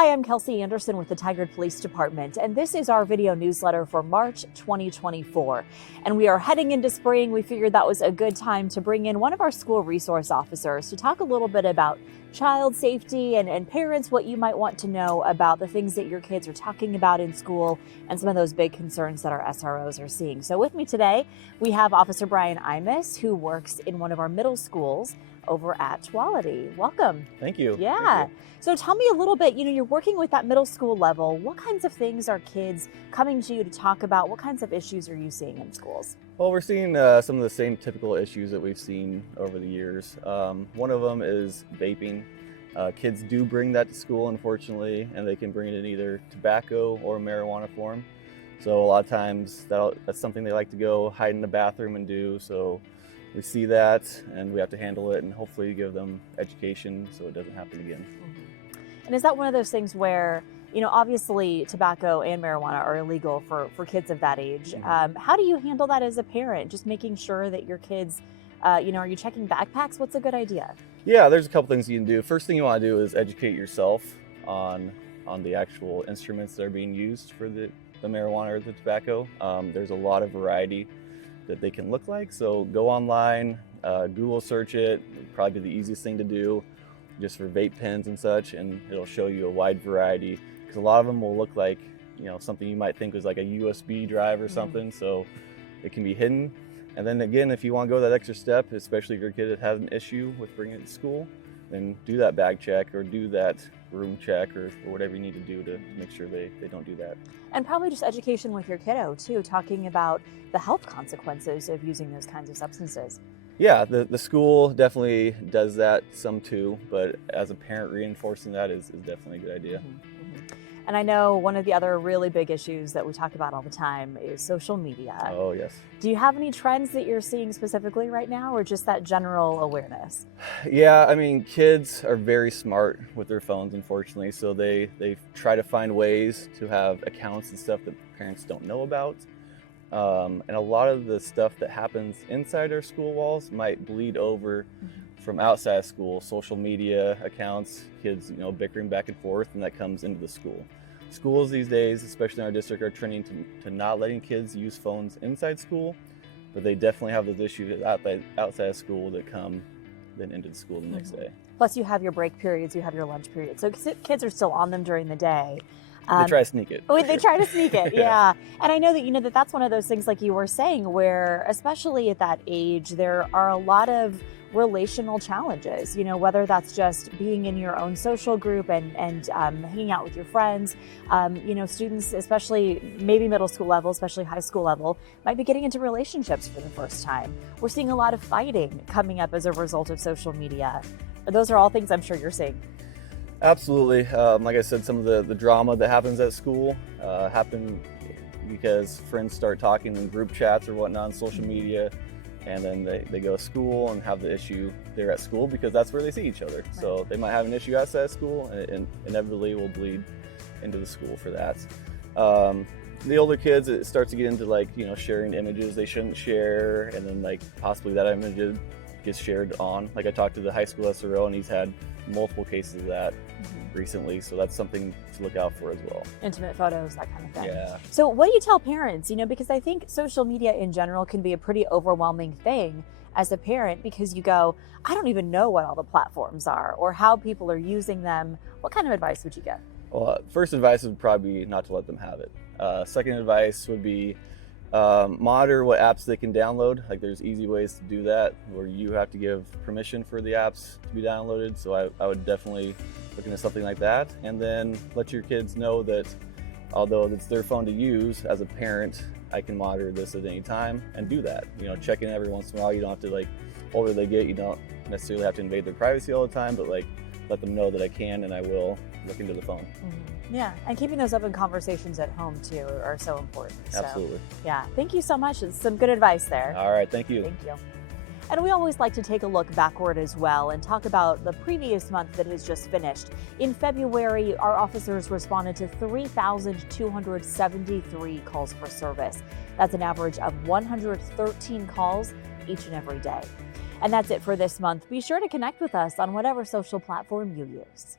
Hi, I'm Kelsey Anderson with the Tigard Police Department, and this is our video newsletter for March 2024. And we are heading into spring. We figured that was a good time to bring in one of our school resource officers to talk a little bit about child safety and parents, what you might want to know about the things that your kids are talking about in school and some of those big concerns that our SROs are seeing. So with me today, we have Officer Brian Imus, who works in one of our middle schools over at Tuolity. Welcome. Thank you. Yeah. Thank you. So tell me a little bit, you're working with that middle school level. What kinds of things are kids coming to you to talk about? What kinds of issues are you seeing in schools? Well, we're seeing some of the same typical issues that we've seen over the years. One of them is vaping. Kids do bring that to school, unfortunately, and they can bring it in either tobacco or marijuana form. So a lot of times that's something they like to go hide in the bathroom and do. So we see that and we have to handle it and hopefully give them education so it doesn't happen again. Mm-hmm. And is that one of those things where, obviously tobacco and marijuana are illegal for kids of that age. Mm-hmm. How do you handle that as a parent? Just making sure that your kids, are you checking backpacks? What's a good idea? Yeah, there's a couple things you can do. First thing you want to do is educate yourself on the actual instruments that are being used for the marijuana or the tobacco. There's a lot of variety that they can look like. So go online, Google search it. It'd probably be the easiest thing to do just for vape pens and such, and it'll show you a wide variety because a lot of them will look like something you might think was like a USB drive or something. So it can be hidden. And then again, if you want to go that extra step, especially if your kid has an issue with bringing it to school, then do that bag check or do that room check or whatever you need to do to make sure they don't do that. And probably just education with your kiddo too, talking about the health consequences of using those kinds of substances. Yeah, the school definitely does that some too, but as a parent, reinforcing that is definitely a good idea. Mm-hmm. Mm-hmm. And I know one of the other really big issues that we talk about all the time is social media. Oh, yes. Do you have any trends that you're seeing specifically right now, or just that general awareness? Yeah, I mean, kids are very smart with their phones, unfortunately, so they try to find ways to have accounts and stuff that parents don't know about. And a lot of the stuff that happens inside our school walls might bleed over from outside school, social media accounts, kids, bickering back and forth, and that comes into the school. Schools these days, especially in our district, are trending to not letting kids use phones inside school, but they definitely have those issues outside of school that come then into the school the next day. Plus you have your break periods, you have your lunch periods. So kids are still on them during the day. They try to sneak it. They try to sneak it, yeah. And I know that, that's one of those things like you were saying where, especially at that age, there are a lot of relational challenges, whether that's just being in your own social group and hanging out with your friends. Students, especially maybe middle school level, especially high school level, might be getting into relationships for the first time. We're seeing a lot of fighting coming up as a result of social media. Those are all things I'm sure you're seeing. Absolutely. Like I said, some of the drama that happens at school happen because friends start talking in group chats or whatnot on social media, and then they go to school and have the issue there at school because that's where they see each other. Right. So they might have an issue outside of school and inevitably will bleed into the school for that. The older kids, it starts to get into sharing images they shouldn't share, and then possibly that image gets shared on. I talked to the high school SRO and he's had multiple cases of that recently, so that's something to look out for as well. Intimate photos, that kind of thing. Yeah. So what do you tell parents, because I think social media in general can be a pretty overwhelming thing as a parent because you go, I don't even know what all the platforms are or how people are using them. What kind of advice would you give? Well, first advice would probably be not to let them have it. Second advice would be monitor what apps they can download. There's easy ways to do that where you have to give permission for the apps to be downloaded. So I would definitely look into something like that, and then let your kids know that although it's their phone to use, as a parent, I can monitor this at any time and do that. Check in every once in a while. You don't have to older they get, you don't necessarily have to invade their privacy all the time, but let them know that I can and I will look into the phone. Mm-hmm. Yeah, and keeping those open conversations at home too are so important. Absolutely. So, yeah, thank you so much. It's some good advice there. All right, thank you. Thank you. And we always like to take a look backward as well and talk about the previous month that has just finished. In February, our officers responded to 3,273 calls for service. That's an average of 113 calls each and every day. And that's it for this month. Be sure to connect with us on whatever social platform you use.